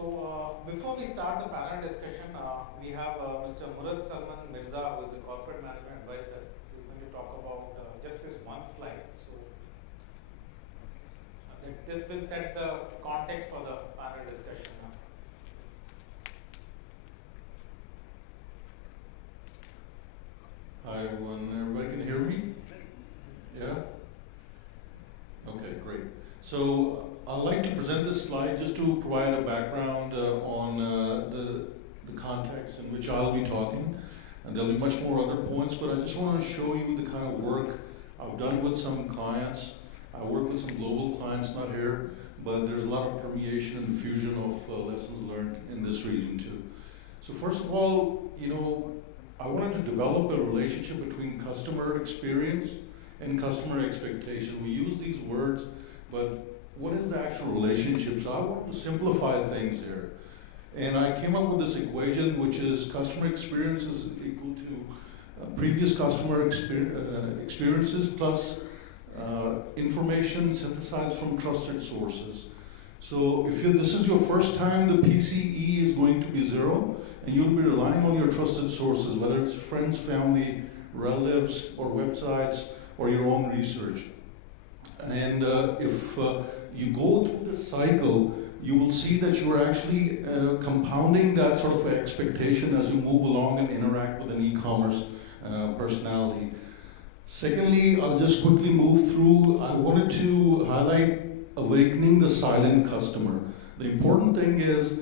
Before we start the panel discussion, we have Mr. Murad Salman Mirza, who is the corporate management advisor, who is going to talk about just this one slide. This will set the context for the panel discussion. Hi everyone, everybody can hear me? Yeah? Okay, great. So I'd like to present this slide just to provide a background on the context in which I'll be talking. And there'll be much more other points, but I just want to show you the kind of work I've done with some clients. I work with some global clients, not here, but there's a lot of permeation and fusion of lessons learned in this region too. So first of all, I wanted to develop a relationship between customer experience and customer expectation. We use these words, but what is the actual relationship? So I wanted to simplify things here. And I came up with this equation, which is customer experience is equal to previous customer experiences plus information synthesized from trusted sources. So if this is your first time, the PCE is going to be 0, and you'll be relying on your trusted sources, whether it's friends, family, relatives, or websites, or your own research. And if you go through this cycle, you will see that you're actually compounding that sort of expectation as you move along and interact with an e-commerce personality. Secondly, I'll just quickly move through. I wanted to highlight awakening the silent customer. The important thing is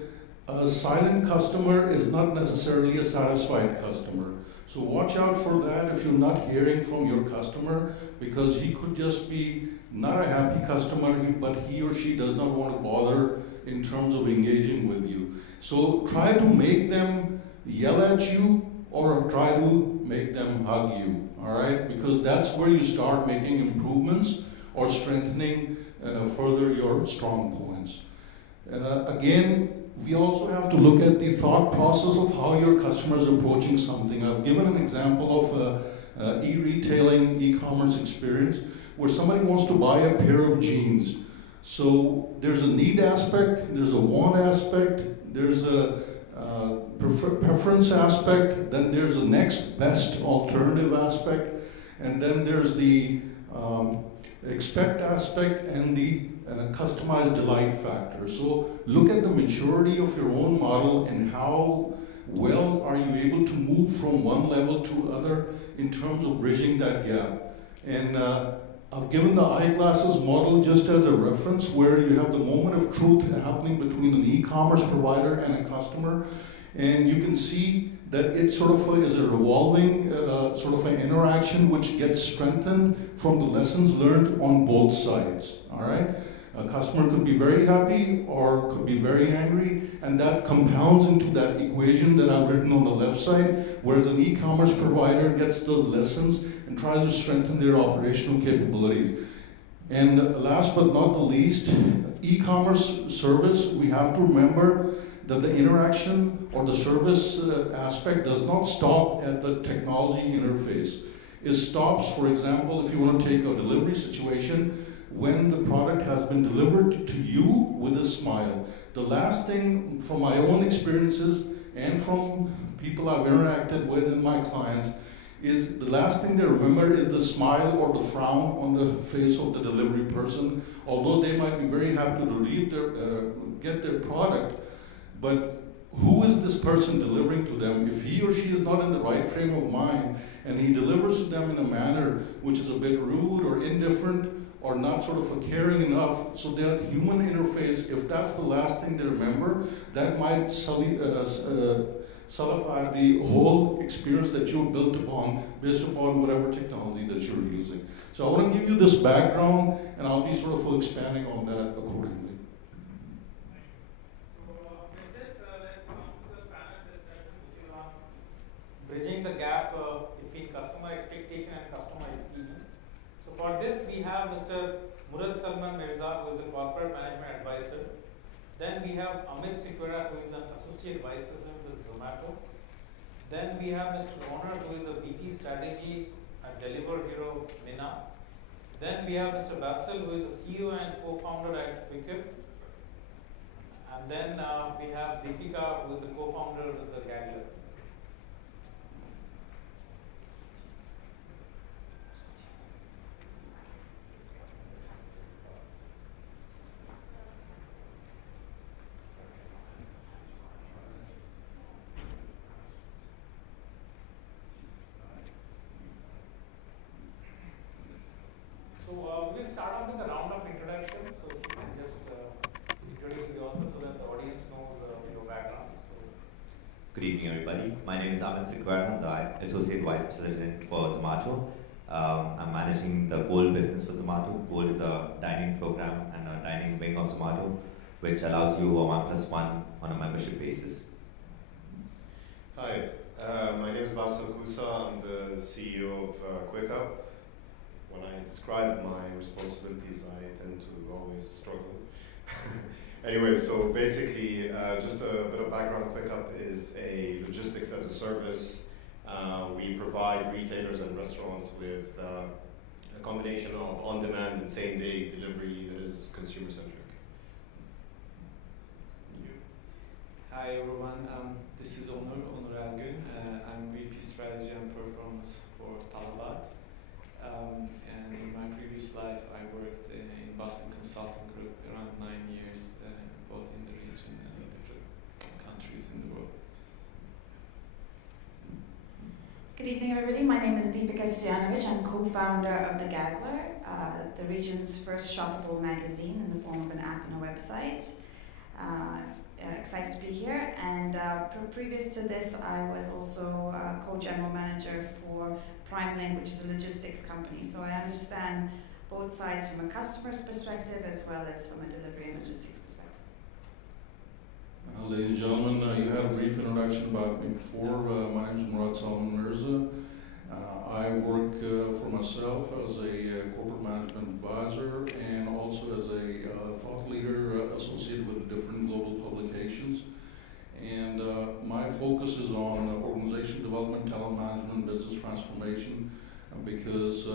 a silent customer is not necessarily a satisfied customer. So watch out for that if you're not hearing from your customer, because he could just be not a happy customer, but he or she does not want to bother in terms of engaging with you. So try to make them yell at you or try to make them hug you, all right? Because that's where you start making improvements or strengthening further your strong points. Again, we also have to look at the thought process of how your customer is approaching something. I've given an example of e-retailing, e-commerce experience where somebody wants to buy a pair of jeans. So there's a need aspect, there's a want aspect, there's a preference aspect, then there's a next best alternative aspect, and then there's the expect aspect and the customized delight factor. So look at the maturity of your own model and how well are you able to move from one level to other in terms of bridging that gap. And I've given the eyeglasses model just as a reference where you have the moment of truth happening between an e-commerce provider and a customer. And you can see that it sort of is a revolving sort of an interaction which gets strengthened from the lessons learned on both sides, all right? A customer could be very happy or could be very angry, and that compounds into that equation that I've written on the left side, whereas an e-commerce provider gets those lessons and tries to strengthen their operational capabilities. And last but not the least, e-commerce service, we have to remember that the interaction or the service aspect does not stop at the technology interface. It stops, for example, if you want to take a delivery situation, when the product has been delivered to you with a smile. The last thing from my own experiences and from people I've interacted with and my clients is the last thing they remember is the smile or the frown on the face of the delivery person, although they might be very happy to get their product. But who is this person delivering to them? If he or she is not in the right frame of mind and he delivers to them in a manner which is a bit rude or indifferent or not sort of caring enough, so that human interface, if that's the last thing they remember, that might solidify the whole experience that you've built upon based upon whatever technology that you're using. So I want to give you this background and I'll be sort of expanding on that accordingly. Bridging the gap between customer expectation and customer experience. So for this, we have Mr. Murad Salman Mirza, who is a corporate management advisor. Then we have Amit Sikwera, who is an associate vice president with Zomato. Then we have Mr. Roner, who is a VP strategy at Deliver Hero MENA. Then we have Mr. Bassel, who is the CEO and co-founder at Quicker. And then we have Deepika, who is the co-founder of the Gagler. So we'll start off with a round of introductions. So if you can just introduce yourself so that the audience knows your background. So. Good evening, everybody. My name is Amit Sikar. I'm the Associate Vice President for Zomato. I'm managing the Gold business for Zomato. Gold is a dining program and a dining wing of Zomato, which allows you a 1+1 on a membership basis. Hi, my name is Basil Kusa. I'm the CEO of QuickUp. When I describe my responsibilities, I tend to always struggle. Anyway, so basically, just a bit of background. QuickUp is a logistics as a service. We provide retailers and restaurants with a combination of on-demand and same-day delivery that is consumer-centric. Thank you. Hi everyone, this is Onur Algün. I'm VP Strategy and Performance for Talabat. And in my previous life, I worked in Boston Consulting Group around 9 years, both in the region and in different countries in the world. Good evening, everybody. My name is Deepika Stojanovic. I'm co-founder of The Gagler, the region's first shoppable magazine in the form of an app and a website. Excited to be here. And previous to this, I was also co-general manager for PrimeLink, which is a logistics company. So I understand both sides from a customer's perspective as well as from a delivery and logistics perspective. Ladies and gentlemen, you had a brief introduction about me before. My name is Murad Salman Mirza. I work for myself as a corporate management advisor and also as a thought leader associated with different global publications. And my focus is on organization development, talent management, business transformation, because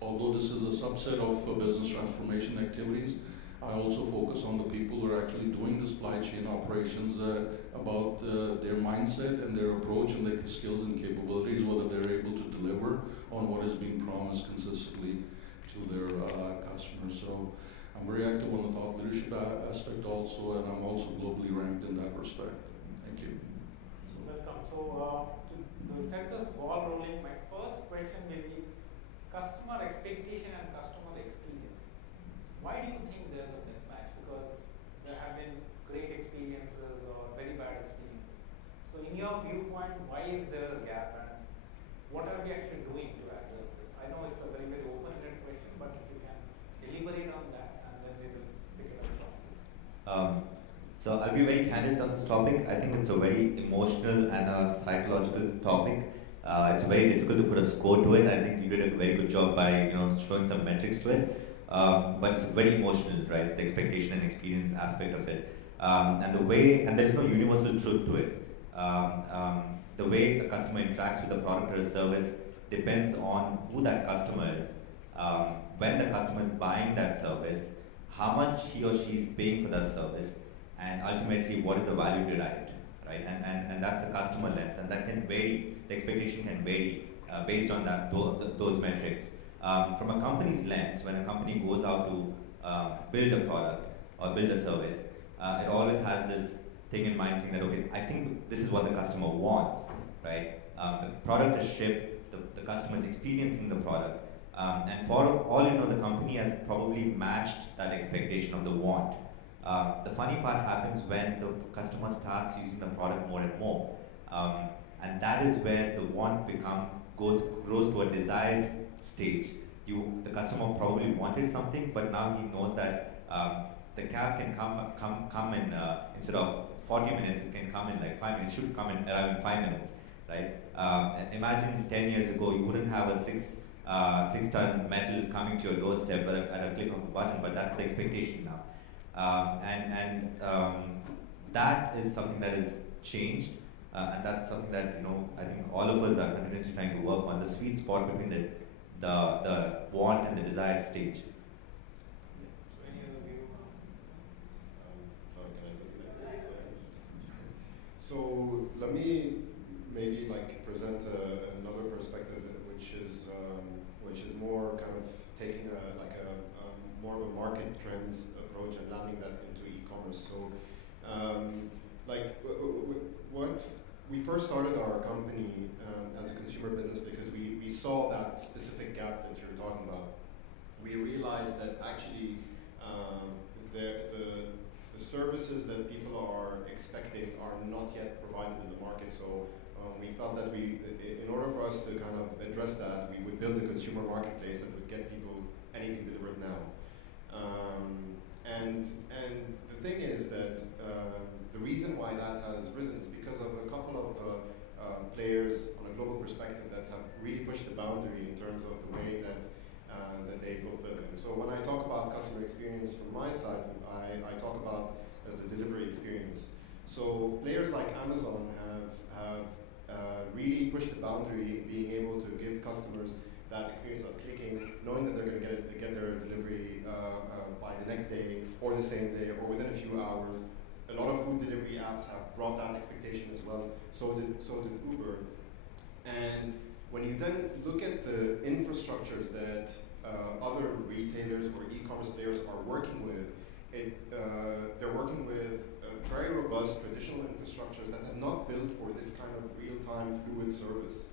although this is a subset of business transformation activities, I also focus on the people who are actually doing the supply chain operations, about their mindset and their approach and their skills and capabilities, whether they're able to deliver on what is being promised consistently to their customers. So I'm very active on the thought leadership aspect also, and I'm also globally ranked in that respect. Thank you. So welcome. So to set this ball rolling, my first question will be customer expectation and customer experience. Why do you think there's a mismatch? Because there have been great experiences or very bad experiences. So in your viewpoint, why is there a gap, and what are we actually doing to address this? I know it's a very, very open-ended question, but if you can deliberate on that, and then we will pick it up from there. So I'll be very candid on this topic. I think it's a very emotional and a psychological topic. It's very difficult to put a score to it. I think you did a very good job by showing some metrics to it. But it's very emotional, right? The expectation and experience aspect of it, and there is no universal truth to it. The way a customer interacts with a product or a service depends on who that customer is, when the customer is buying that service, how much he or she is paying for that service, and ultimately what is the value derived, right? And that's the customer lens, and that can vary. The expectation can vary based on that those metrics. From a company's lens, when a company goes out to build a product or build a service, it always has this thing in mind saying that, okay, I think this is what the customer wants, right? The product is shipped, the customer is experiencing the product, and for all you know, the company has probably matched that expectation of the want. The funny part happens when the customer starts using the product more and more, and that is where the want grows to a desired stage. The customer probably wanted something, but now he knows that the cab can come in instead of 40 minutes, it can come in like 5 minutes. It should come in around 5 minutes, right? And imagine 10 years ago, you wouldn't have a six-ton metal coming to your doorstep at a click of a button, but that's the expectation now. That is something that has changed, and that's something that I think all of us are continuously trying to work on, the sweet spot between the want and the desired stage. Sorry, can I So let me maybe like present another perspective, which is more kind of taking more of a market trends approach and landing that into e-commerce. So what we first started our company as a consumer business because we saw that specific gap that you're talking about. We realized that actually the services that people are expecting are not yet provided in the market. So we felt that in order for us to kind of address that, we would build a consumer marketplace that would get people anything delivered now. And the thing is that the reason why that has risen is because of a couple of players on a global perspective that have really pushed the boundary in terms of the way that they fulfill it. And so when I talk about customer experience from my side, I talk about the delivery experience. So players like Amazon have really pushed the boundary in being able to give customers that experience of clicking, knowing that they're going to get their delivery by the next day or the same day or within a few hours. A lot of food delivery apps have brought that expectation as well. So did Uber. And when you then look at the infrastructures that other retailers or e-commerce players are working with, they're working with very robust traditional infrastructures that have not built for this kind of real-time fluid service.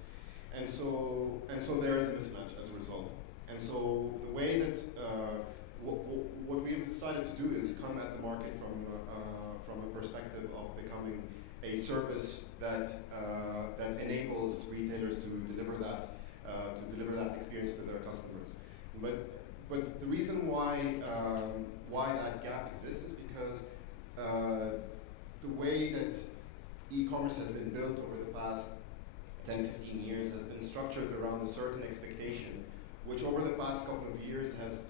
And so there is a mismatch as a result. And so the way that what we've decided to do is come at the market from a perspective of becoming a service that enables retailers to deliver that experience to their customers. But the reason why that gap exists is because the way that e-commerce has been built over the past 10, 15 years has been structured around a certain expectation, which over the past couple of years has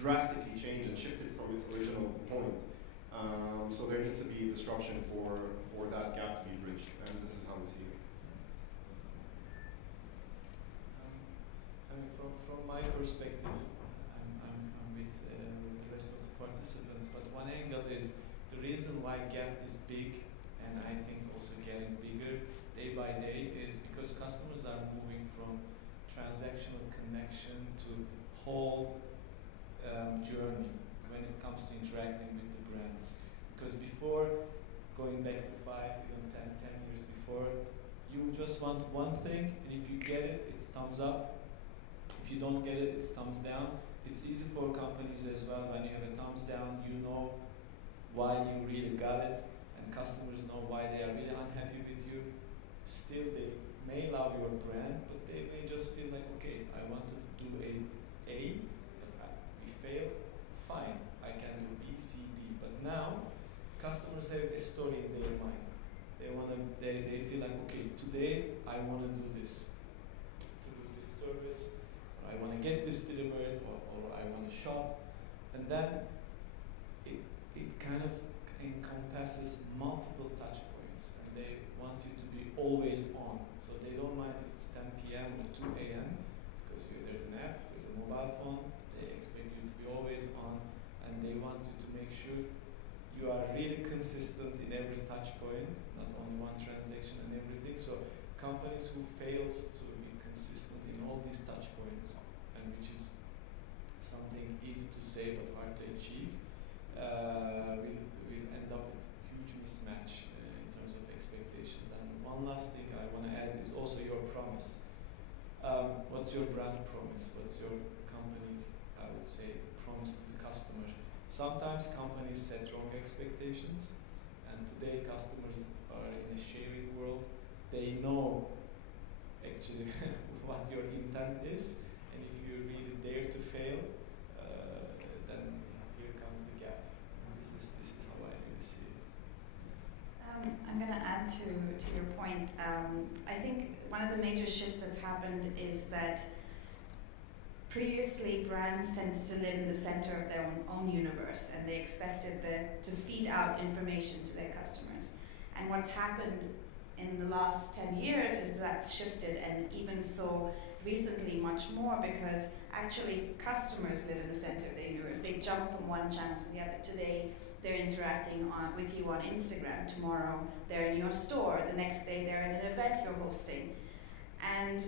drastically changed and shifted from its original point. So there needs to be disruption for that gap to be bridged, and this is how we see it. From my perspective, I'm with the rest of the participants, but one angle is the reason why gap is big, and I think also getting bigger day by day, is because customers are moving from transactional connection to whole journey when it comes to interacting with the brands. Because before, going back to 5, even 10 years before, you just want one thing, and if you get it, it's thumbs up. If you don't get it, it's thumbs down. It's easy for companies as well. When you have a thumbs down, you know why you really got it, and customers know why they are really unhappy with you. Still, they may love your brand, but they may just feel like, okay, I want to do A, but we failed. Fine, I can do B, C, D. But now, customers have a story in their mind. They feel like, okay, today I want to do this through this service, or I want to get this delivered, or I want to shop, and then it kind of encompasses multiple touch points, and they want you to be always on. So they don't mind if it's 10 p.m. or 2 a.m. because there's an app, there's a mobile phone. They expect you to be always on, and they want you to make sure you are really consistent in every touch point, not only one transaction and everything. So companies who fails to be consistent in all these touch points, and which is something easy to say but hard to achieve, will end up with huge mismatch in terms of expectations. And one last thing I want to add is also your promise. What's your brand promise? What's your company's, I would say, promise to the customer? Sometimes companies set wrong expectations, and today customers are in a sharing world. They know actually what your intent is, and if you really dare to fail, then here comes the gap. And this is how I really see it. I'm going to add to your point. I think one of the major shifts that's happened is that previously brands tended to live in the center of their own universe, and they expected to feed out information to their customers. And what's happened in the last 10 years is that's shifted, and even so recently much more, because actually customers live in the center of their universe. They jump from one channel to the other. Today they're interacting with you on Instagram. Tomorrow they're in your store. The next day they're at an event you're hosting. And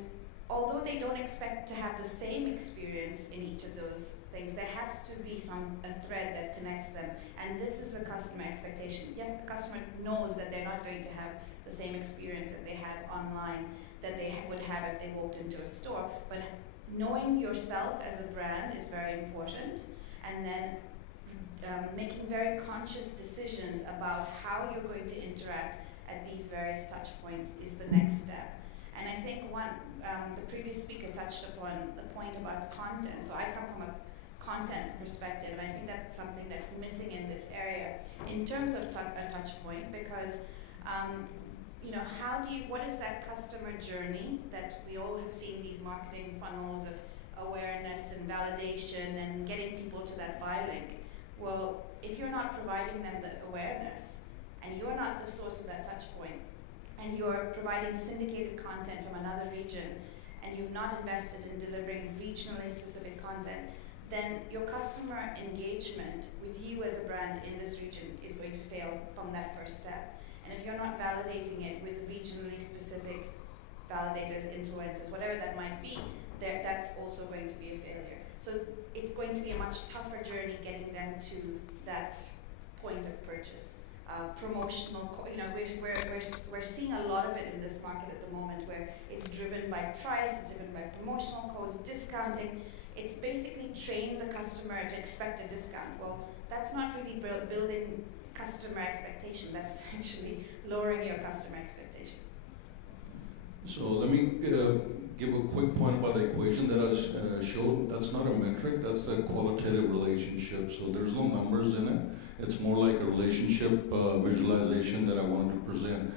although they don't expect to have the same experience in each of those things, there has to be a thread that connects them. And this is the customer expectation. Yes, the customer knows that they're not going to have the same experience that they have online that they would have if they walked into a store. But knowing yourself as a brand is very important. And then making very conscious decisions about how you're going to interact at these various touch points is the next step. And I think the previous speaker touched upon the point about content. So I come from a content perspective, and I think that's something that's missing in this area in terms of a touch point, because what is that customer journey that we all have seen, these marketing funnels of awareness and validation and getting people to that buy link? Well, if you're not providing them the awareness and you're not the source of that touch point, and you're providing syndicated content from another region, and you've not invested in delivering regionally specific content, then your customer engagement with you as a brand in this region is going to fail from that first step. And if you're not validating it with regionally specific validators, influencers, whatever that might be, that's also going to be a failure. So it's going to be a much tougher journey getting them to that point of purchase. Promotional, we're seeing a lot of it in this market at the moment, where it's driven by price, it's driven by promotional codes, discounting. It's basically trained the customer to expect a discount. Well, that's not really building customer expectation. That's actually lowering your customer expectation. So let me give a quick point about the equation that I showed. That's not a metric, that's a qualitative relationship. So there's no numbers in it. It's more like a relationship visualization that I wanted to present.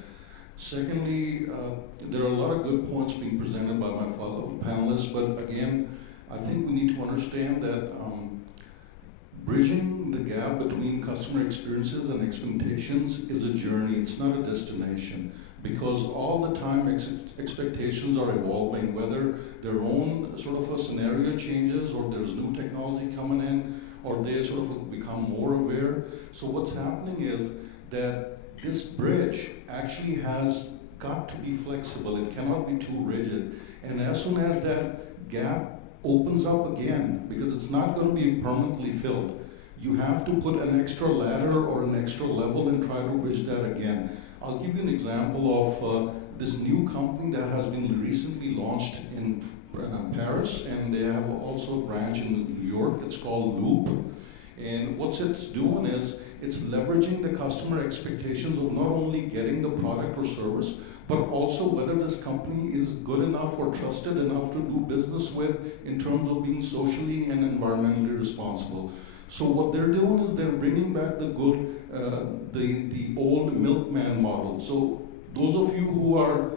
Secondly, there are a lot of good points being presented by my fellow panelists, but again, I think we need to understand that bridging the gap between customer experiences and expectations is a journey, it's not a destination. Because all the time expectations are evolving, whether their own sort of a scenario changes or there's new technology coming in, or they sort of become more aware. So what's happening is that this bridge actually has got to be flexible. It cannot be too rigid. And as soon as that gap opens up again, because it's not going to be permanently filled, you have to put an extra ladder or an extra level and try to bridge that again. I'll give you an example of this new company that has been recently launched in Paris, and they have also a branch in New York. It's called Loop. And what it's doing is it's leveraging the customer expectations of not only getting the product or service, but also whether this company is good enough or trusted enough to do business with in terms of being socially and environmentally responsible. So what they're doing is they're bringing back the good, the old milkman model. So those of you who are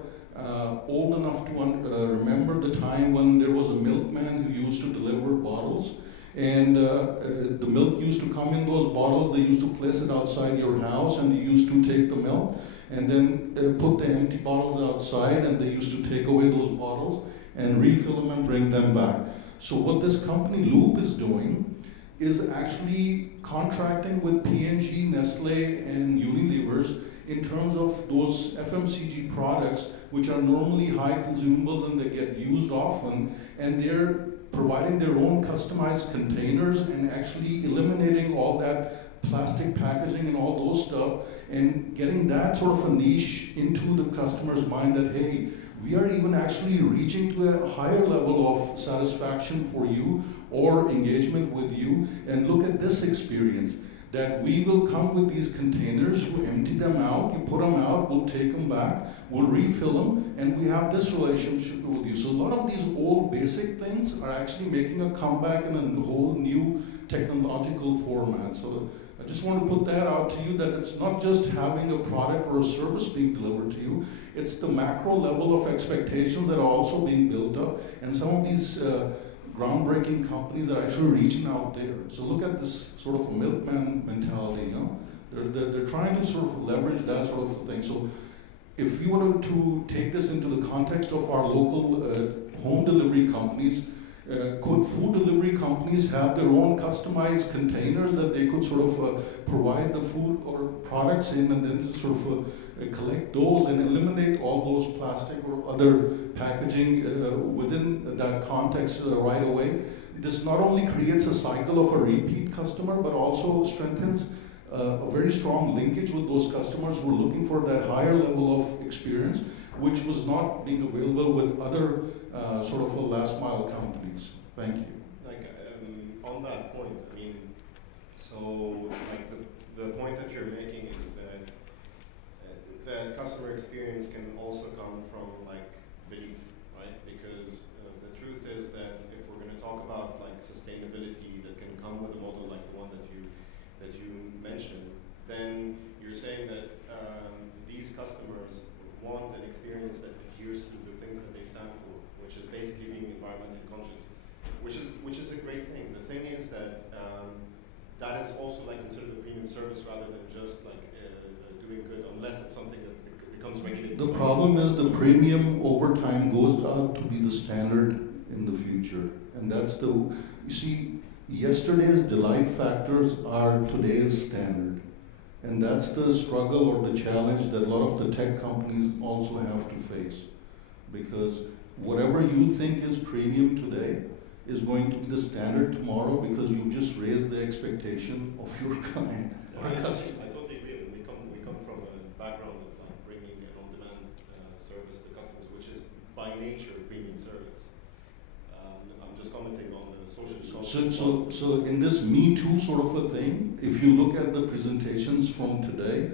old enough to remember the time when there was a milkman who used to deliver bottles, and the milk used to come in those bottles. They used to place it outside your house, and you used to take the milk, and then put the empty bottles outside, and they used to take away those bottles and refill them and bring them back. So what this company Loop is doing is actually contracting with P&G, Nestle, and Unilever's in terms of those FMCG products, which are normally high consumables and they get used often, and they're providing their own customized containers and actually eliminating all that plastic packaging and all those stuff, and getting that sort of a niche into the customer's mind that, hey, we are even actually reaching to a higher level of satisfaction for you or engagement with you, and look at this experience, that we will come with these containers, you empty them out, you put them out, we'll take them back, we'll refill them, and we have this relationship with you. So a lot of these old basic things are actually making a comeback in a whole new technological format. So I just want to put that out to you, that it's not just having a product or a service being delivered to you, it's the macro level of expectations that are also being built up, and some of these groundbreaking companies are actually reaching out there. So look at this sort of a milkman mentality, you know? They're trying to sort of leverage that sort of thing. So if you were to take this into the context of our local home delivery companies, Could food delivery companies have their own customized containers that they could sort of provide the food or products in, and then sort of collect those and eliminate all those plastic or other packaging within that context right away? This not only creates a cycle of a repeat customer, but also strengthens a very strong linkage with those customers who are looking for that higher level of experience, which was not being available with other sort of last mile companies. Thank you. Like on that point, I mean, so like the point that you're making is that that customer experience can also come from like belief, right? Because the truth is that if we're going to talk about like sustainability that can come with a model like the one that you mentioned, then you're saying that these customers want an experience that adheres to the things that they stand for, which is basically being environmentally conscious, which is a great thing. The thing is that that is also like considered a premium service rather than just like doing good, unless it's something that becomes regulated. The problem is the premium over time goes out to be the standard in the future, and that's the, you see, yesterday's delight factors are today's standard. And that's the struggle or the challenge that a lot of the tech companies also have to face. Because whatever you think is premium today is going to be the standard tomorrow because you've just raised the expectation of your client or customer. I totally agree. And we come from a background of like bringing an on-demand service to customers, which is by nature a premium service. I'm just commenting on the social So in this Me Too sort of a thing, if you look at the presentations from today,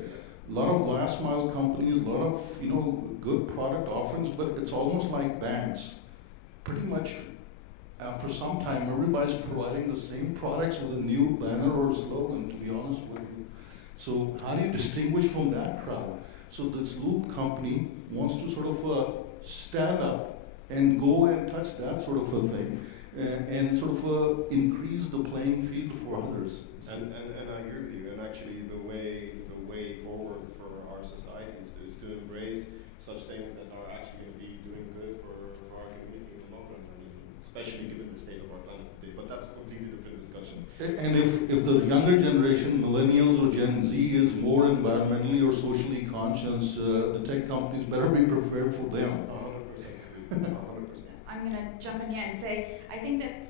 a lot of last mile companies, a lot of good product offerings, but it's almost like banks. Pretty much after some time, everybody's providing the same products with a new banner or slogan, to be honest with you. So how do you distinguish from that crowd? So this Loop company wants to sort of stand up and go and touch that sort of a thing, and sort of increase the playing field for others. And I agree with you. And actually, the way forward for our society is to embrace such things that are actually going to be doing good for our community in the long run, especially given the state of our planet today. But that's a completely different discussion. And if the younger generation, millennials or Gen Z, is more environmentally or socially conscious, the tech companies better be prepared for them. 100%. I'm going to jump in here and say, I think that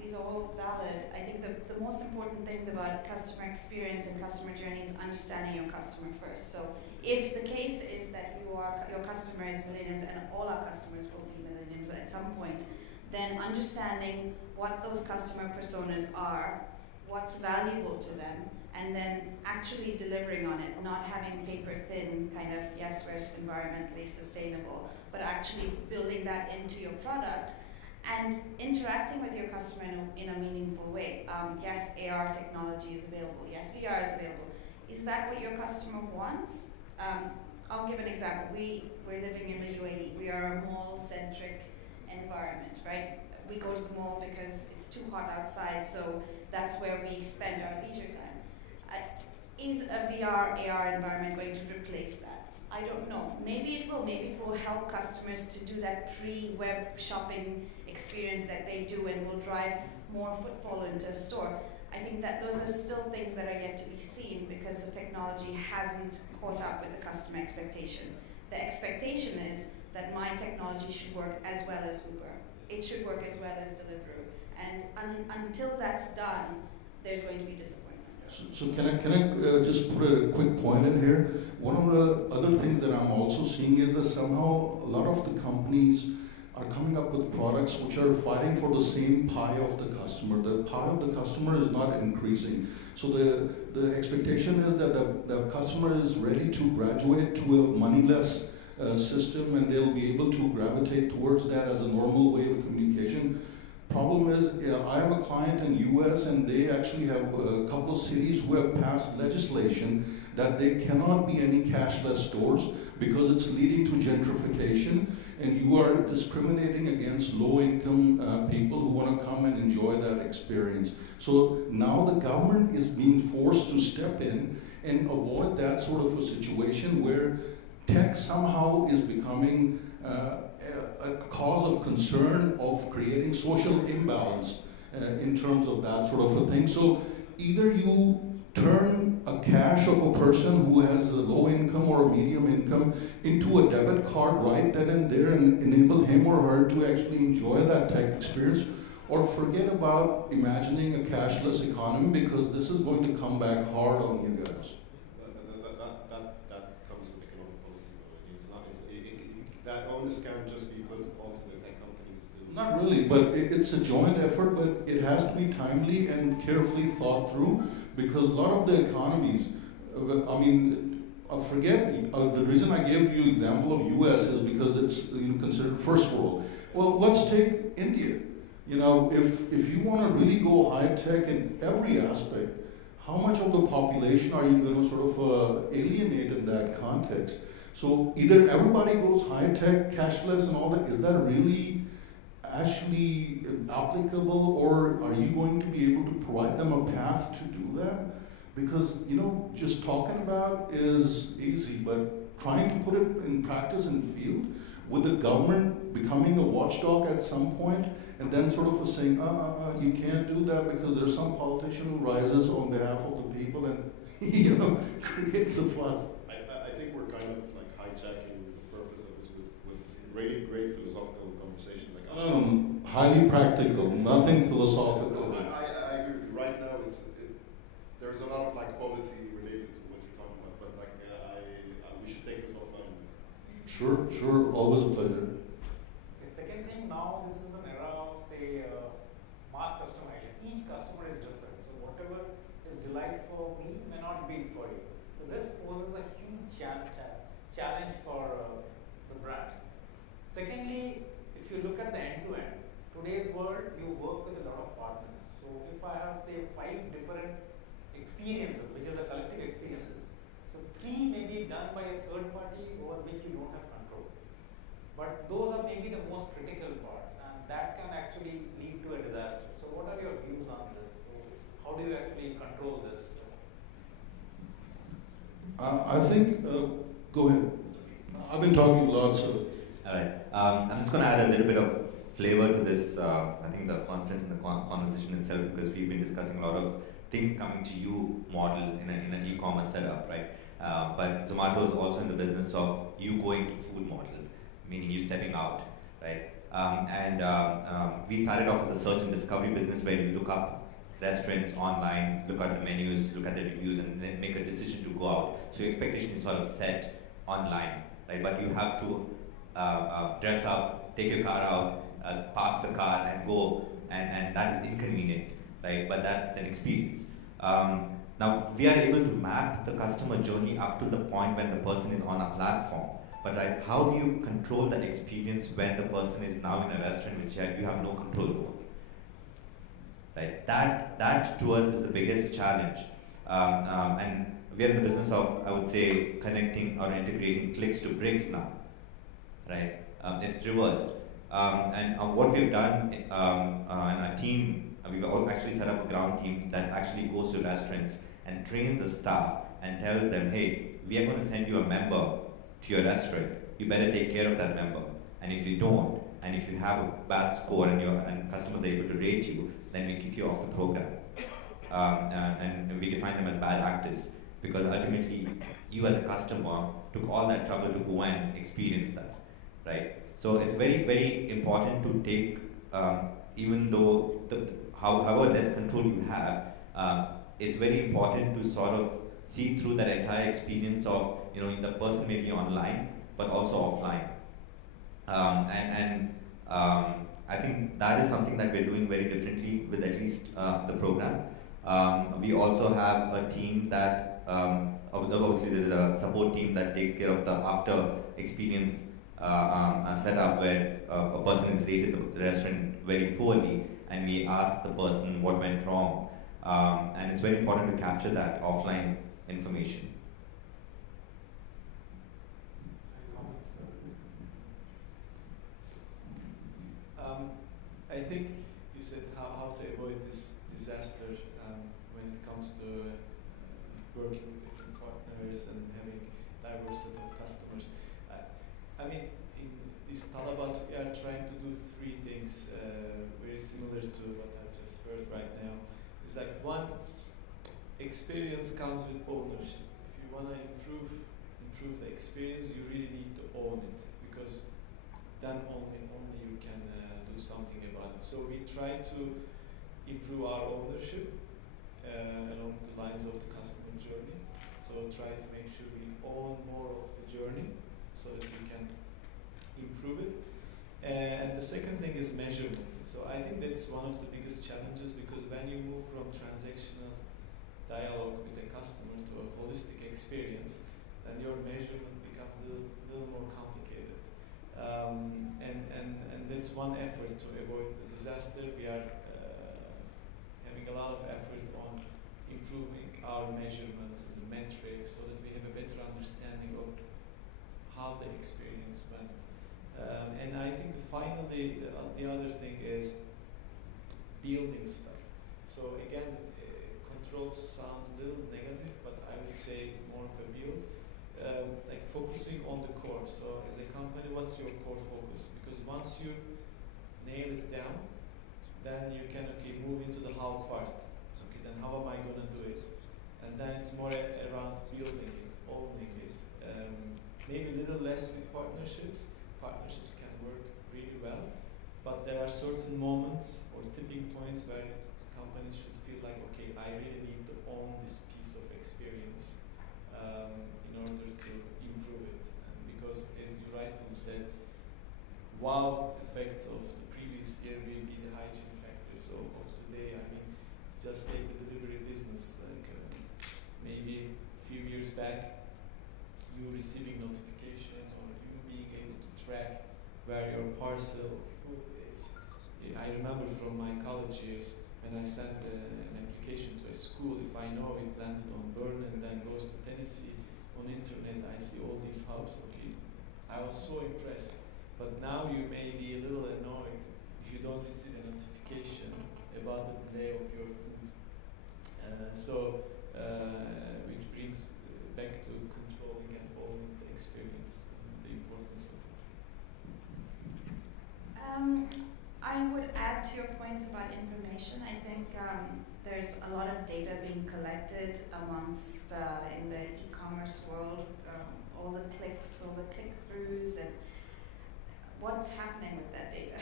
these are all valid. I think the most important thing about customer experience and customer journey is understanding your customer first. So if the case is that your customer is millennials, and all our customers will be millennials at some point, then understanding what those customer personas are, what's valuable to them, and then actually delivering on it, not having paper thin kind of, yes, we're environmentally sustainable, but actually building that into your product and interacting with your customer in a meaningful way. Yes, AR technology is available. Yes, VR is available. Is that what your customer wants? I'll give an example. We're living in the UAE. We are a mall-centric environment, right? We go to the mall because it's too hot outside, so that's where we spend our leisure time. Is a VR, AR environment going to replace that? I don't know. Maybe it will. Maybe it will help customers to do that pre-web shopping experience that they do and will drive more footfall into a store. I think that those are still things that are yet to be seen because the technology hasn't caught up with the customer expectation. The expectation is that my technology should work as well as Uber. It should work as well as Deliveroo. And until that's done, there's going to be disappointment. So can I just put a quick point in here? One of the other things that I'm also seeing is that somehow a lot of the companies are coming up with products which are fighting for the same pie of the customer. The pie of the customer is not increasing. So the expectation is that the customer is ready to graduate to a moneyless system, and they'll be able to gravitate towards that as a normal way of communication. Problem is, I have a client in US, and they actually have a couple of cities who have passed legislation that there cannot be any cashless stores because it's leading to gentrification, and you are discriminating against low-income people who want to come and enjoy that experience. So now the government is being forced to step in and avoid that sort of a situation where tech somehow is becoming a cause of concern of creating social imbalance in terms of that sort of a thing. So either you turn a cash of a person who has a low income or a medium income into a debit card right then and there and enable him or her to actually enjoy that tech experience, or forget about imagining a cashless economy, because this is going to come back hard on you guys. That comes with economic policy. It's not, that onus can't just be put onto the tech companies to... Not really, but it's a joint effort, but it has to be timely and carefully thought through, because a lot of the economies, forget, the reason I gave you example of US is because it's considered first world. Well, let's take India. If you want to really go high tech in every aspect, how much of the population are you going to sort of alienate in that context? So either everybody goes high tech, cashless and all that, is that really actually applicable, or are you going to be able to provide them a path to do that? Because, just talking about is easy, but trying to put it in practice in field, with the government becoming a watchdog at some point, and then sort of saying, you can't do that because there's some politician who rises on behalf of the people and, creates a fuss. I think we're kind of like hijacking the purpose of this with really great philosophical conversation. Highly practical, nothing philosophical. I agree with you. Right now, there's a lot of policy related to what you're talking about, but we should take this offline. Sure, always a pleasure. The second thing, now this is an era of, say, mass customization. Each customer is different, so whatever is delight for me may not be for you. So this poses a huge challenge for the brand. Secondly, if you look at the end-to-end, today's world, you work with a lot of partners. So if I have, say, 5 different experiences, which is a collective experiences, so 3 may be done by a third party over which you don't have control. But those are maybe the most critical parts, and that can actually lead to a disaster. So what are your views on this? So how do you actually control this? I think, go ahead. I've been talking a lot, so. All right. I'm just going to add a little bit of flavor to this, I think the conference and the conversation itself, because we've been discussing a lot of things coming to you model in an e-commerce setup, right? But Zomato is also in the business of you going to food model, meaning you stepping out, right? We started off as a search and discovery business where you look up restaurants online, look at the menus, look at the reviews, and then make a decision to go out. So your expectation is sort of set online, right? But you have to dress up, take your car out, park the car and go, and that is inconvenient, right? But that's an experience. Now, we are able to map the customer journey up to the point when the person is on a platform. But right, how do you control the experience when the person is now in a restaurant which you have no control over? Right, that to us is the biggest challenge. And we are in the business of, I would say, connecting or integrating clicks to bricks now. Right, it's reversed. And what we've done in our team, we've actually set up a ground team that actually goes to restaurants and trains the staff and tells them, hey, we are going to send you a member to your restaurant. You better take care of that member. And if you don't, and if you have a bad score and customers are able to rate you, then we kick you off the program. And we define them as bad actors, because ultimately you as a customer took all that trouble to go and experience that, right? So it's very, very important to take, even though however less control you have, it's very important to sort of see through that entire experience of, the person may be online, but also offline. I think that is something that we're doing very differently with at least the program. We also have a team that, obviously there is a support team that takes care of the after experience setup where a person is rated the restaurant very poorly and we ask the person what went wrong. And it's very important to capture that offline information. I think you said how to avoid this disaster when it comes to working with different partners and having diverse set of customers. I mean, in this Talabat, we are trying to do three things very similar to what I've just heard right now. It's like one, experience comes with ownership. If you want to improve the experience, you really need to own it, because then only you can do something about it. So we try to improve our ownership along the lines of the customer journey. So try to make sure we own more of the journey so that we can improve it. And the second thing is measurement. So I think that's one of the biggest challenges, because when you move from transactional dialogue with a customer to a holistic experience, then your measurement becomes a little more complicated. And that's one effort to avoid the disaster. We are having a lot of effort on improving our measurements and the metrics so that we have a better understanding of how the experience went. And I think finally, the other thing is building stuff. So again, control sounds a little negative, but I would say more of a build. Like focusing on the core. So as a company, what's your core focus? Because once you nail it down, then you can move into the how part. Okay, then how am I going to do it? And then it's more around building it, owning it. Maybe a little less with partnerships. Partnerships can work really well, but there are certain moments or tipping points where companies should feel like, okay, I really need to own this piece of experience in order to improve it. And because, as you rightfully said, wow effects of the previous year will be the hygiene factors of today. I mean, just take the delivery business. Like maybe a few years back, you receiving notification or you being able to track where your parcel food is. I remember from my college years when I sent an application to a school, if I know it landed on Bern and then goes to Tennessee, on internet I see all these hubs, okay, I was so impressed. But now you may be a little annoyed if you don't receive a notification about the delay of your food. Which brings back to controlling and owning the experience and the importance of it. I would add to your points about information. I think there's a lot of data being collected amongst in the e-commerce world, all the clicks, all the click-throughs, and what's happening with that data.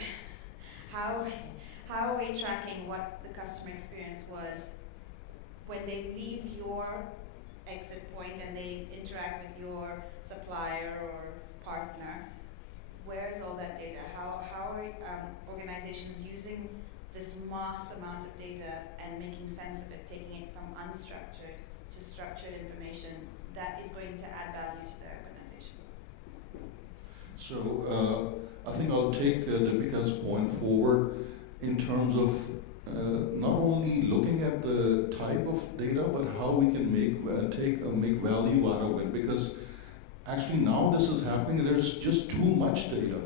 How are we tracking what the customer experience was when they leave your exit point and they interact with your supplier or partner? Where is all that data? How are organizations using this mass amount of data and making sense of it, taking it from unstructured to structured information that is going to add value to their organization? So I think I'll take Deepika's point forward in terms of not only looking at the type of data, but how we can make value out of it. Because actually now this is happening, there's just too much data.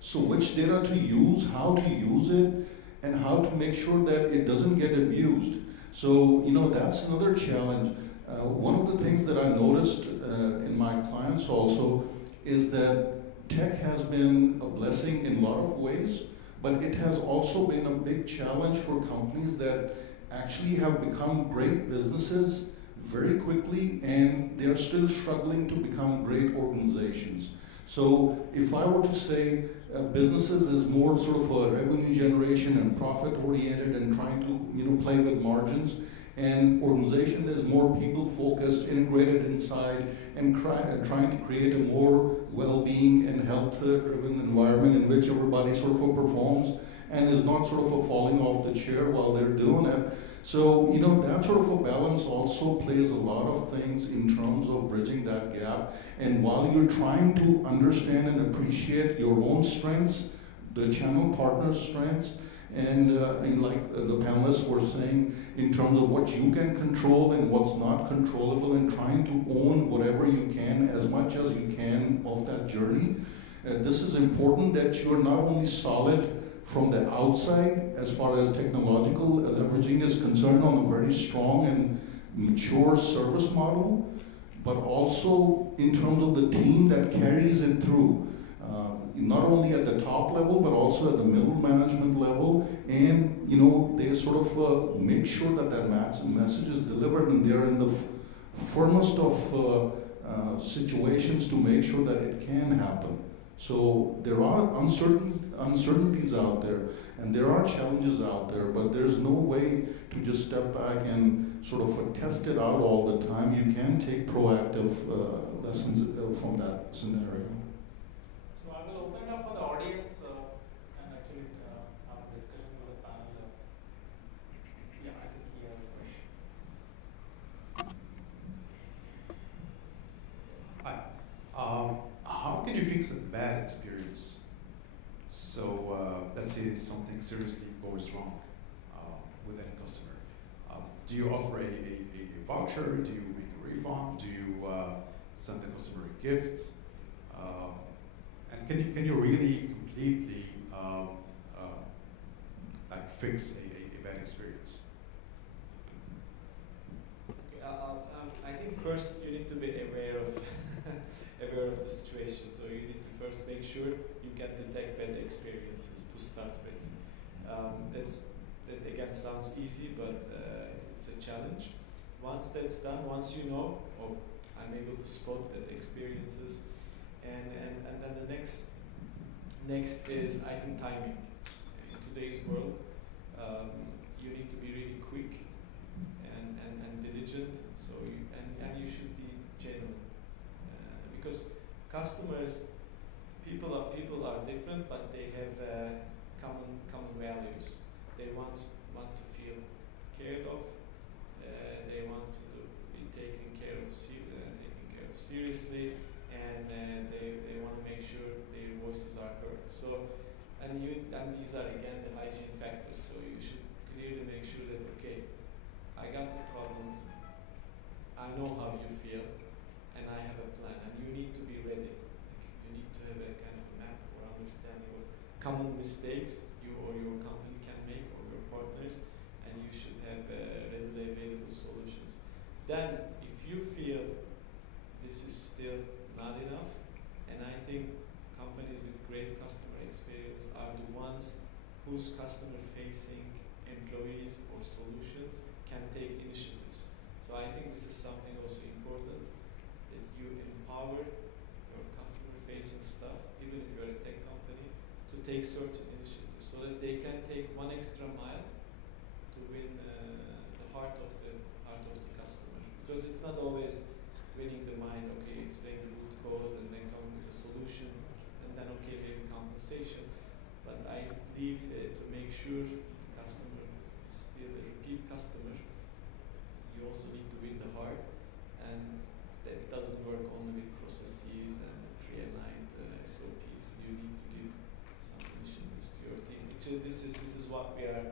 So which data to use, how to use it, and how to make sure that it doesn't get abused. So, that's another challenge. One of the things that I noticed in my clients also is that tech has been a blessing in a lot of ways, but it has also been a big challenge for companies that actually have become great businesses very quickly, and they're still struggling to become great organizations. So if I were to say businesses is more sort of a revenue generation and profit oriented and trying to play with margins, and organization that is more people focused, integrated inside, and trying to create a more well-being and health-driven environment in which everybody sort of performs and is not sort of falling off the chair while they're doing it. So, that sort of a balance also plays a lot of things in terms of bridging that gap. And while you're trying to understand and appreciate your own strengths, the channel partner's strengths, and like the panelists were saying, in terms of what you can control and what's not controllable, and trying to own whatever you can, as much as you can, of that journey. This is important that you're not only solid from the outside as far as technological leveraging is concerned on a very strong and mature service model, but also in terms of the team that carries it through. not only at the top level, but also at the middle management level, and they sort of make sure that that message is delivered, and they're in the firmest of situations to make sure that it can happen. So there are uncertainties out there, and there are challenges out there, but there's no way to just step back and sort of test it out all the time. You can take proactive lessons from that scenario. So I will open up for the audience and actually have a discussion with the panel. Yeah, I think he has a question. Hi. How can you fix a bad experience? So let's say something seriously goes wrong with any customer. Do you offer a voucher? Do you make a refund? Do you send the customer a gift? And can you really completely like fix a bad experience? Okay, I think first you need to be aware of aware of the situation. So you need to first make sure you can detect bad experiences to start with. That again sounds easy, but it's a challenge. Once that's done, once you know, oh, I'm able to spot bad experiences, and then the next is, I think, timing. In today's world, you need to be really quick and diligent. So and you should be genuine. Because customers, people are different, but they have common values. They want to feel cared of. They want to be taken care of seriously, and they want to make sure their voices are heard. So, and these are again the hygiene factors. So you should clearly make sure that, okay, I got the problem. I know how you feel. And I have a plan, and you need to be ready. You need to have a kind of a map or understanding of common mistakes you or your company can make, or your partners, and you should have readily available solutions. Then, if you feel this is still not enough, and I think companies with great customer experience are the ones whose customer-facing employees or solutions can take initiatives. So I think this is something also important, that you empower your customer-facing staff, even if you're a tech company, to take certain initiatives so that they can take one extra mile to win the heart of the customer. Because it's not always winning the mind, okay, explain the root cause and then come with a solution, and then okay, maybe compensation. But I believe to make sure the customer is still a repeat customer, you also need to win the heart, and that doesn't work only with processes and pre-aligned SOPs. You need to give some initiatives to your team. Actually, this is what we are.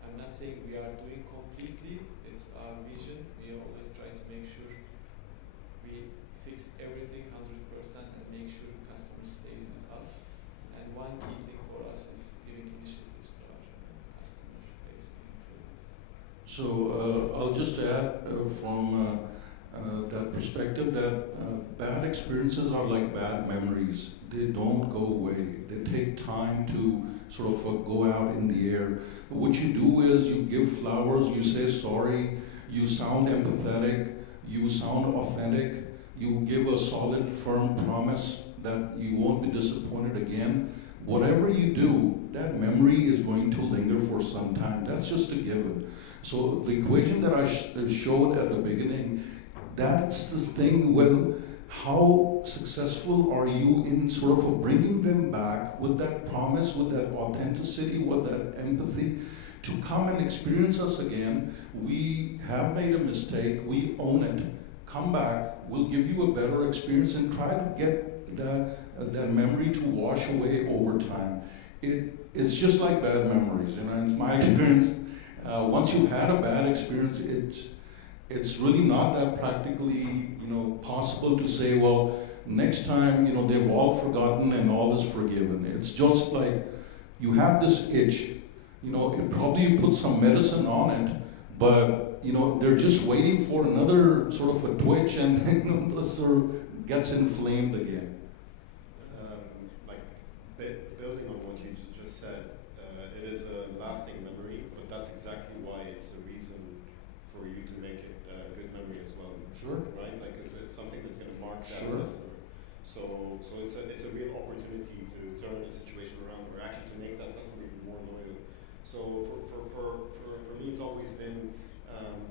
I'm not saying we are doing completely. It's our vision. We always try to make sure we fix everything 100% and make sure customers stay with us. And one key thing for us is giving initiatives to our customer-facing employees. So I'll just add from that perspective that bad experiences are like bad memories. They don't go away. They take time to sort of go out in the air. What you do is you give flowers, you say sorry, you sound empathetic, you sound authentic, you give a solid, firm promise that you won't be disappointed again. Whatever you do, that memory is going to linger for some time. That's just a given. So the equation that I showed at the beginning, that's this thing with how successful are you in sort of bringing them back with that promise, with that authenticity, with that empathy, to come and experience us again. We have made a mistake, we own it, come back, we'll give you a better experience, and try to get that memory to wash away over time. It's just like bad memories, it's my experience. Once you've had a bad experience, it's really not that practically, possible to say, well, next time, they've all forgotten and all is forgiven. It's just like you have this itch, probably you put some medicine on it, but they're just waiting for another sort of a twitch, and it sort of gets inflamed again. building on what you just said, it is a lasting memory, but that's exactly why it's a reason for you to make it a good memory as well. Sure. Right? Like it's something that's going to mark that Sure. customer. So it's a real opportunity to turn the situation around, or actually to make that customer even more loyal. So for me, it's always been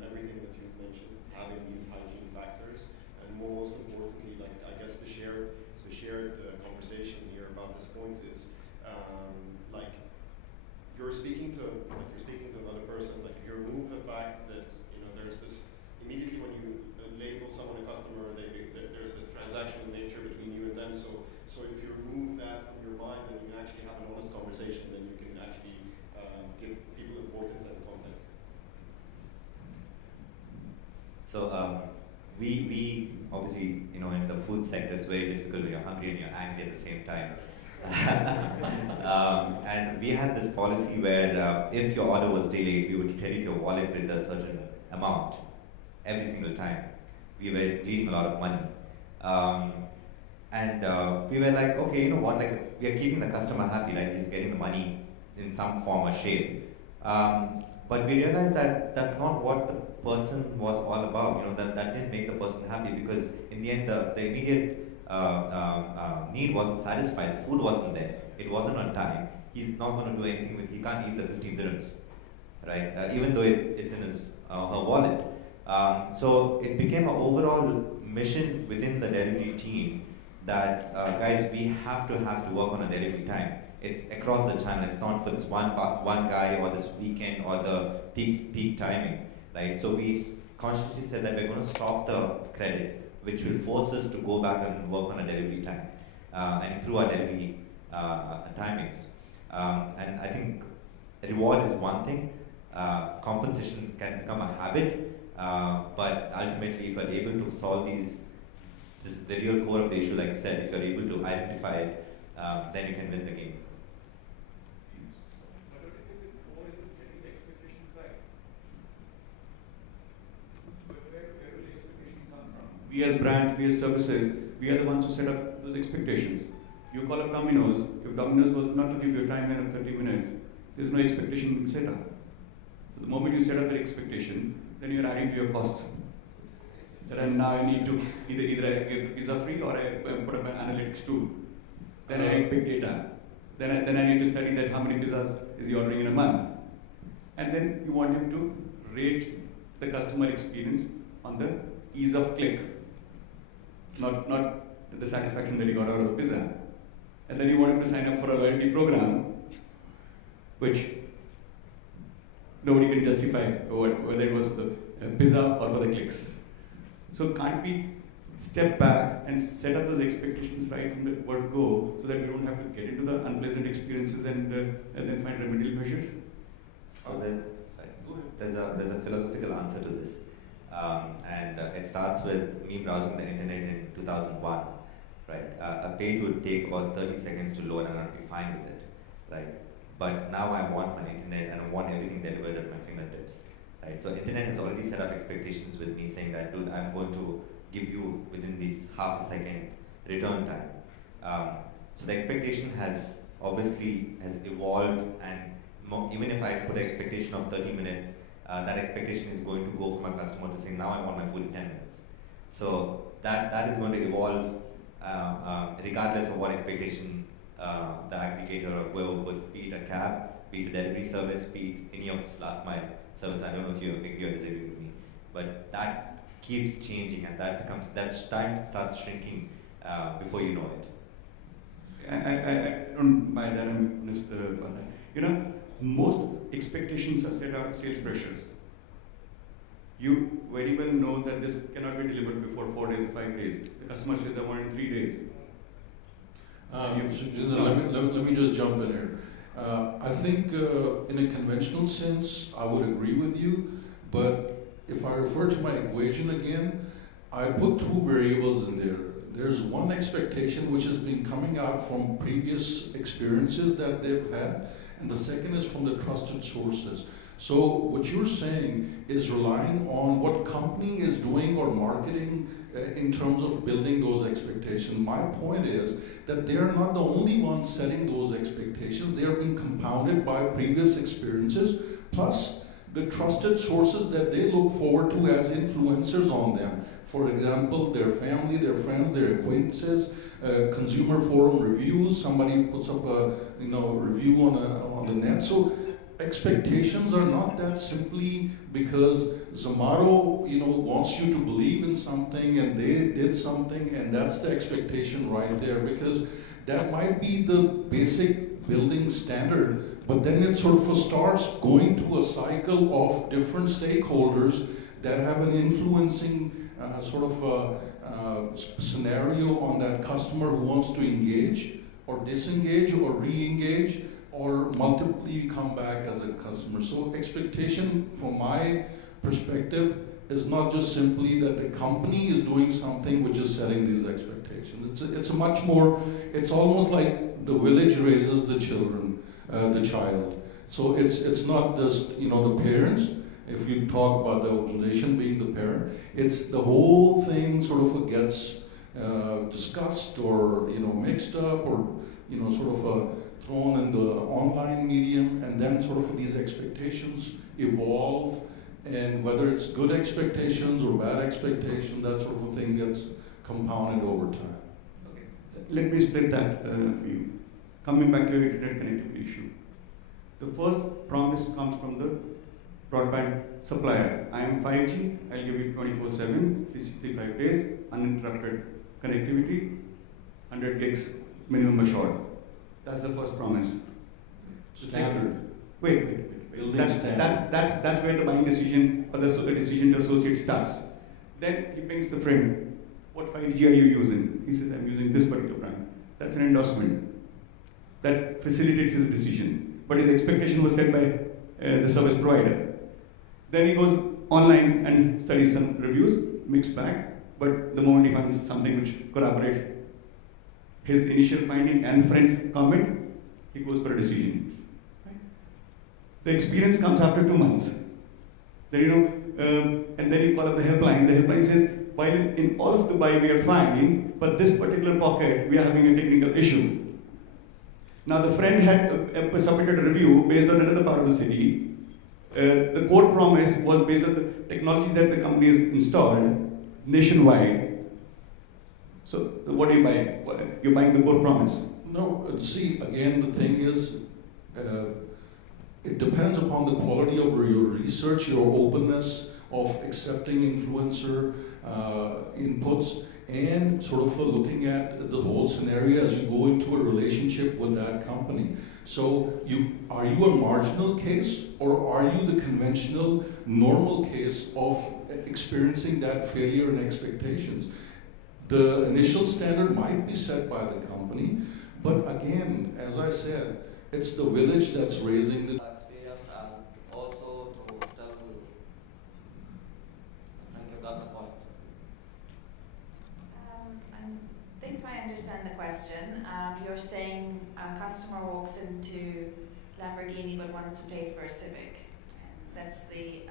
everything that you've mentioned, having these hygiene factors, and most importantly, like I guess the shared conversation here about this point is like you're speaking to another person. Like if you remove the fact that there's this immediately when you label someone a customer, there's this transactional nature between you and them. So if you remove that from your mind, then you can actually have an honest conversation. Then you can actually give people importance and context. So we obviously, in the food sector, it's very difficult when you're hungry and you're angry at the same time. And we had this policy where if your order was delayed, we would credit your wallet with a certain amount every single time. We were bleeding a lot of money. And we were like, okay, you know what, like we are keeping the customer happy, like he's getting the money in some form or shape. But we realized that that's not what the person was all about. That didn't make the person happy, because in the end, the immediate need wasn't satisfied. The food wasn't there. It wasn't on time. He's not going to do anything with. He can't eat the 15 dirhams, right? Even though it's in his her wallet. So it became an overall mission within the delivery team that guys, we have to work on a delivery time. It's across the channel. It's not for this one guy or this weekend or the peak timing, right? So we consciously said that we're going to stop the credit, which will force us to go back and work on a delivery time and improve our delivery timings. And I think reward is one thing. Compensation can become a habit, but ultimately, if you're able to solve the real core of the issue, like I said, if you're able to identify it, then you can win the game. We as brands, we as services, we are the ones who set up those expectations. You call up Domino's. If Domino's was not to give you a timeline of 30 minutes, there's no expectation being set up. So the moment you set up an expectation, then you're adding to your cost. That now I need to either I give pizza free or I put up an analytics tool. Then I need big data. Then I need to study that how many pizzas is he ordering in a month. And then you want him to rate the customer experience on the ease of click. Not the satisfaction that he got out of the pizza. And then you want him to sign up for a loyalty program, which nobody can justify whether it was for the pizza or for the clicks. So can't we step back and set up those expectations right from the word go, so that we don't have to get into the unpleasant experiences and then find remedial measures? So there's a philosophical answer to this. And it starts with me browsing the internet in 2001, right? A page would take about 30 seconds to load and I'd be fine with it, right? But now I want my internet and I want everything delivered at my fingertips, right? So internet has already set up expectations with me, saying that, dude, I'm going to give you within this half a second return time. So the expectation has evolved, and even if I put an expectation of 30 minutes, that expectation is going to go from a customer to saying, now I want my food in 10 minutes. So that is going to evolve regardless of what expectation the aggregator or whoever puts, be it a cab, be it a delivery service, be it any of this last mile service. I don't know if you agree or disagree with me, but that keeps changing, and that time starts shrinking before you know it. I don't buy that, and Mr. Most expectations are set out of sales pressures. You very well know that this cannot be delivered before 4 days or 5 days. The customer says they want it in 3 days. Let me just jump in here. I think in a conventional sense, I would agree with you, but if I refer to my equation again, I put two variables in there. There's one expectation which has been coming out from previous experiences that they've had, and the second is from the trusted sources. So what you're saying is relying on what company is doing or marketing in terms of building those expectations. My point is that they are not the only ones setting those expectations. They are being compounded by previous experiences, plus the trusted sources that they look forward to as influencers on them. For example, their family, their friends, their acquaintances, consumer forum reviews. Somebody puts up a review on the net. So expectations are not that simply because Zomato wants you to believe in something and they did something and that's the expectation right there, because that might be the basic building standard, but then it sort of starts going to a cycle of different stakeholders that have an influencing scenario on that customer who wants to engage or disengage or re-engage or multiply come back as a customer. So expectation from my perspective is not just simply that the company is doing something which is setting these expectations. It's a much more, it's almost like the village raises the children, the child. So it's not just the parents. If you talk about the organization being the parent, it's the whole thing sort of gets discussed or mixed up or thrown in the online medium, and then sort of these expectations evolve, and whether it's good expectations or bad expectations, that sort of a thing gets compounded over time. Okay, let me split that for you. Coming back to your internet connectivity issue, the first promise comes from the broadband supplier. I am 5G, I'll give you 24/7, 365 days, uninterrupted connectivity, 100 gigs minimum assured. That's the first promise. Standard. Wait. Building That's where the buying decision or the decision to associate starts. Then he pings the friend. What 5G are you using? He says, I'm using this particular brand. That's an endorsement. That facilitates his decision. But his expectation was set by the service provider. Then he goes online and studies some reviews, mixed bag, but the moment he finds something which corroborates his initial finding and friend's comment, he goes for a decision. Right? The experience comes after 2 months. Then and then you call up the helpline. The helpline says, while in all of Dubai we are fine, but this particular pocket we are having a technical issue. Now the friend had submitted a review based on another part of the city. The core promise was based on the technology that the company has installed nationwide. So what do you buy? You're buying the core promise. No, see, again, the thing is, it depends upon the quality of your research, your openness of accepting influencer inputs, and sort of looking at the whole scenario as you go into a relationship with that company. So are you a marginal case, or are you the conventional, normal case of experiencing that failure and expectations? The initial standard might be set by the company, but again, as I said, it's the village that's raising the experience and also to still think that's a point. I think I understand the question. You're saying a customer walks into Lamborghini but wants to pay for a Civic. That's the,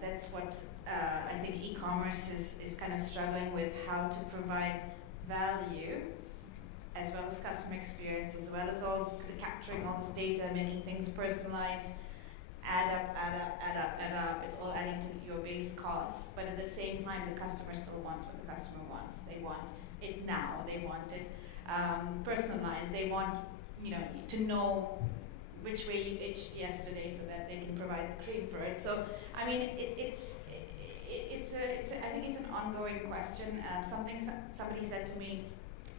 that's what I think e-commerce is kind of struggling with, how to provide value as well as customer experience, as well as capturing all this data, making things personalized, add up. It's all adding to your base costs. But at the same time, the customer still wants what the customer wants. They want it now. They want it personalized. They want to know which way you itched yesterday so that they can provide the cream for it. So I mean, I think it's an ongoing question. Somebody said to me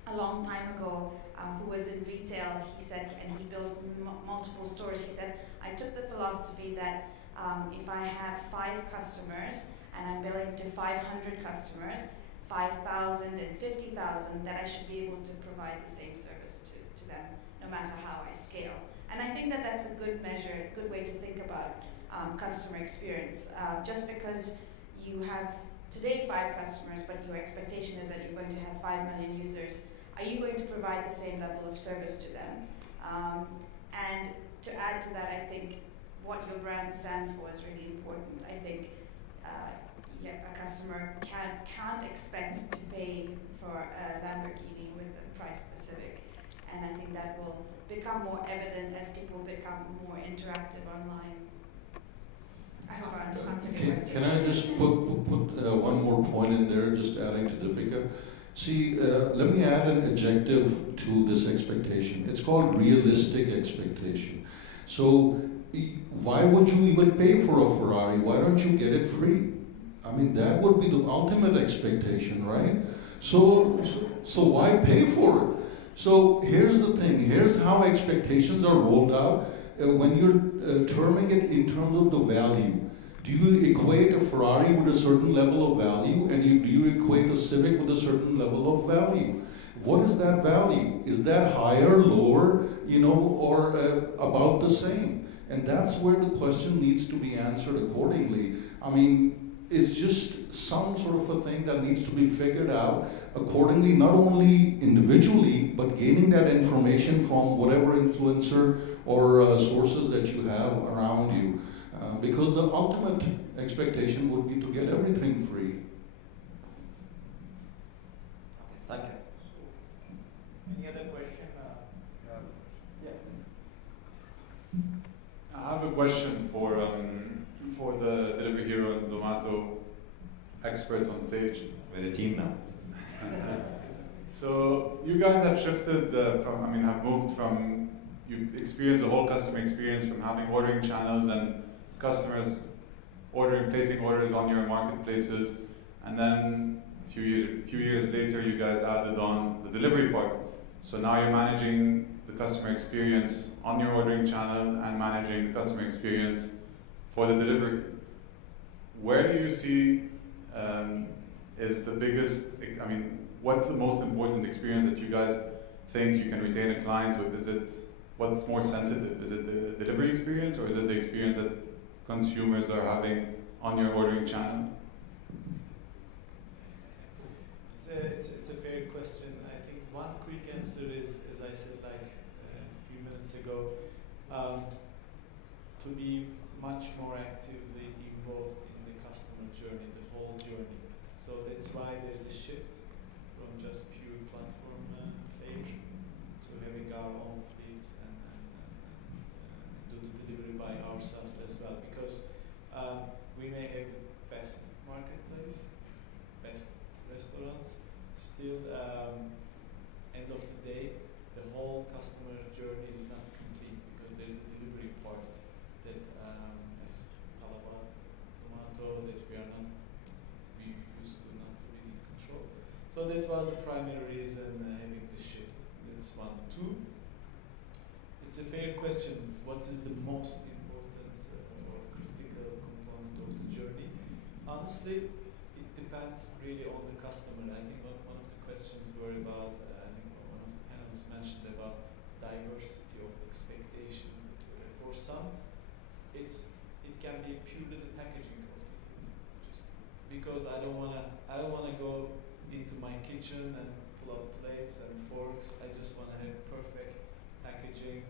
a long time ago, who was in retail, he said, and he built multiple stores, he said, I took the philosophy that if I have 5 customers and I'm billing to 500 customers, 5,000 and 50,000, that I should be able to provide the same service to them, no matter how I scale. And I think that that's a good measure, good way to think about customer experience. Just because you have today 5 customers, but your expectation is that you're going to have 5 million users, are you going to provide the same level of service to them? And to add to that, I think what your brand stands for is really important. I think a customer can't expect to pay for a Lamborghini with the price of a Civic, and I think that will become more evident as people become more interactive online. I hope I answered your question. Can I just put one more point in there, just adding to Deepika? See, let me add an adjective to this expectation. It's called realistic expectation. So, why would you even pay for a Ferrari? Why don't you get it free? I mean, that would be the ultimate expectation, right? So why pay for it? So here's the thing. Here's how expectations are rolled out when you're terming it in terms of the value. Do you equate a Ferrari with a certain level of value, and do you equate a Civic with a certain level of value? What is that value? Is that higher, lower, or about the same? And that's where the question needs to be answered accordingly. I mean, it's just some sort of a thing that needs to be figured out accordingly, not only individually, but gaining that information from whatever influencer or sources that you have around you. Because the ultimate expectation would be to get everything free. Okay, thank you. Any other question? Yeah. I have a question for the Delivery Hero and Zomato experts on stage. We're a team now. So you guys have shifted have moved from, you've experienced the whole customer experience from having ordering channels and customers placing orders on your marketplaces, and then a few years later you guys added on the delivery part. So now you're managing the customer experience on your ordering channel and managing the customer experience for the delivery. Where do you see is the biggest, what's the most important experience that you guys think you can retain a client with? What's more sensitive? Is it the delivery experience, or is it the experience that consumers are having on your ordering channel? It's a fair question. I think one quick answer is, as I said a few minutes ago, to be much more actively involved in the customer journey, the whole journey. So that's why there's a shift from just pure platform player to having our own fleets and do the delivery by ourselves as well. Because we may have the best marketplace, best restaurants, still end of the day, the whole customer journey is not complete because there is a delivery part that as Talabat, Zomato, that we used to not to be in control. So that was the primary reason having the shift. That's one. Two, it's a fair question. What is the most important or critical component of the journey? Honestly, it depends really on the customer. I think one of the questions were about, I think one of the panelists mentioned about diversity of expectations, etc. For some, it can be purely the packaging of the food. Just because I don't wanna go into my kitchen and pull out plates and forks. I just wanna have perfect packaging,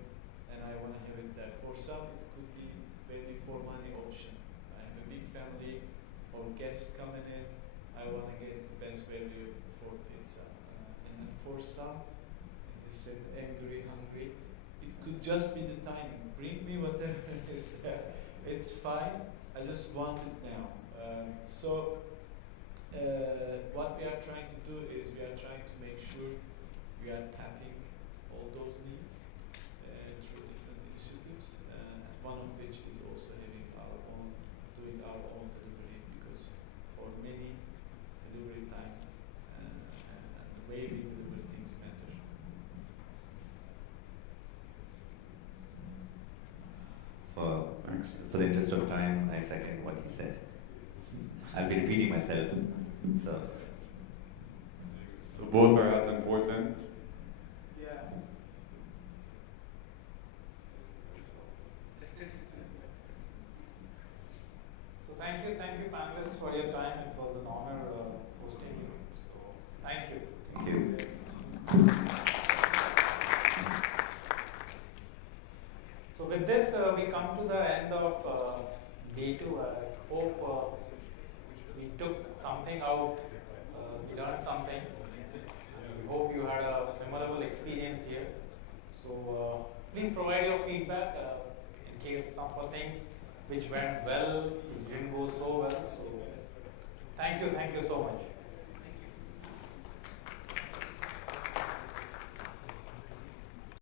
and I wanna have it there. For some, it could be value for money option. I have a big family or guests coming in. I want to get the best value for pizza. And for some, as you said, angry, hungry, it could just be the timing. Bring me whatever is there. It's fine. I just want it now. What we are trying to do is we are trying to make sure we are tapping all those needs through different initiatives. One of which is also doing our own delivery, because for many, delivery time and the way we deliver things matter. For the interest of time, I second what he said. I'll be repeating myself. So both are as important. Yeah. So thank you panelists for your time. It was an honor hosting you. So thank you. Thank you. So with this, we come to the end of day 2. I hope we took something out, we learned something. We hope you had a memorable experience here. So please provide your feedback in case some of the things which went well, which didn't go so well. So thank you so much.